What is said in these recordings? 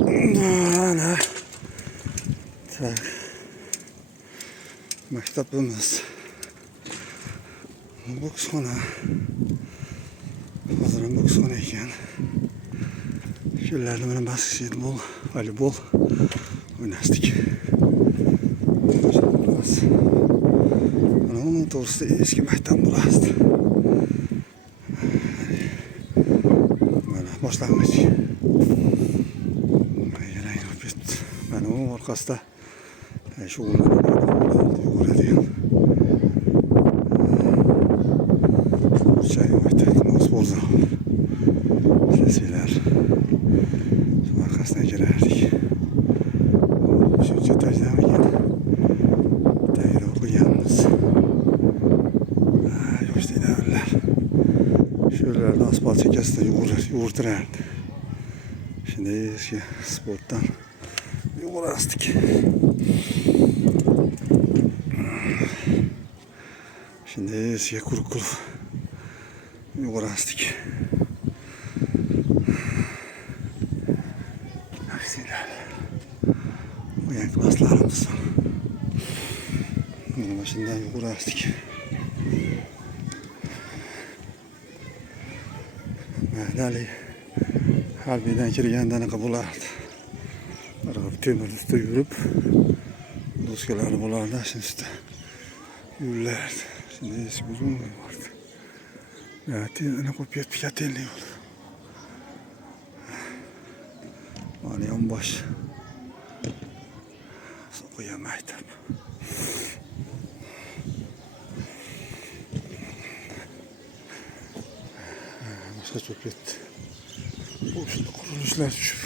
Ana. Tak. Maktabimiz. Boksxona. Hozir ham boksxona ekan. Shularni bilan basketbol, voleybol o'ynashdik. Mana bu to'g'risida eski maktab bo'lardi. Mana boshlang'ich. Mana u orqasida shug'ullanadi, yuguradigan. Spor zal. Sesler. Şu arkasına girerdik. Şu etajdan ekan. Tayyor o'qiyapmiz. Yosh deydilar. Shularda asfalt chekasida yugurtirardi. Şimdi eski sportdan yugurasdik. Şimdi eski quruq qilib yugurasdik. Bu yan klaslarımız. Bunun başından yugurasdik. Dali harbiden kirganda bo'lardi. Arab temir üstü yürüp doskaları bo'lardi, şimdi üstü yürürlerdi. Şimdi eski uzun vardı. Evet, ana kopya piyatelli oldu. Mani onbaş. Sokuya mehtap. Başka çok etti. Boşunda kuruluşlar düşüp.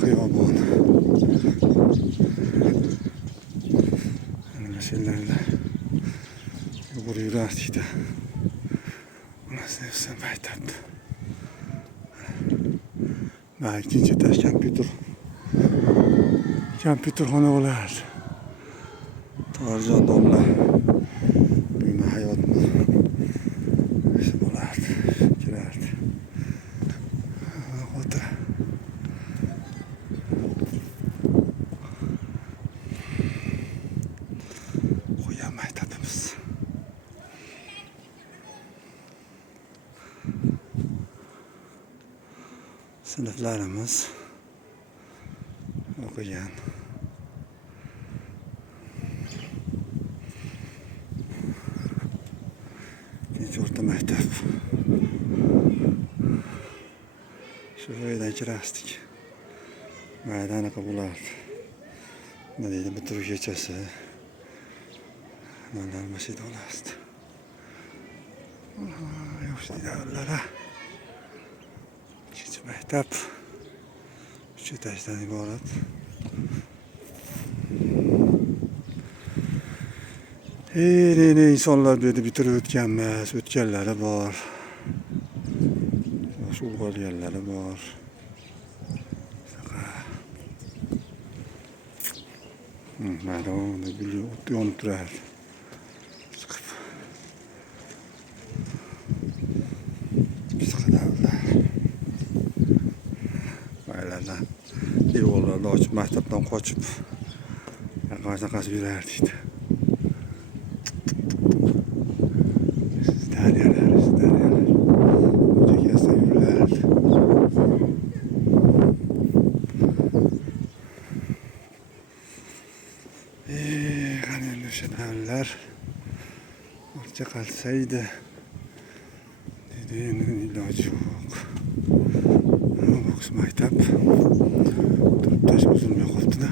Hıyabon. Yani meselelerle yürüyor artık. Nasıl nefsen mehtaptı. Ben ikinci etaş kompüter xona bo'lardi. Tarjan domla büyüme hayotimiz bo'lardi, kirardi. Ota qo'ygan maktabimiz. Sınıflarımız o'qigan. İkinci o'rta maktab. Shu joydan kirasdik. Mayda anaqa bo'lardi. Nima deydi, bitiruv kechasi. Mana mashina olasdi. Yosh deydilar. İkinci maktab. 3 etajdan iborat. Ne insonlar bu yerda bitirib o'tganmiz, o'tganlari bor. Yosh ulg'ayganlari bor. Mana unda gul yonib turardi. Chiqib. Baylardan devorlarni ochib, maktabdan qochib, qanaqasi yurardik. Daryolar. Chekasida yurardi. Qani endi o'sha davrlar ortga qolsaydi. Dedi, endi iloji yo'q. Boks maktab turib tash buzilmay qolibdi-da.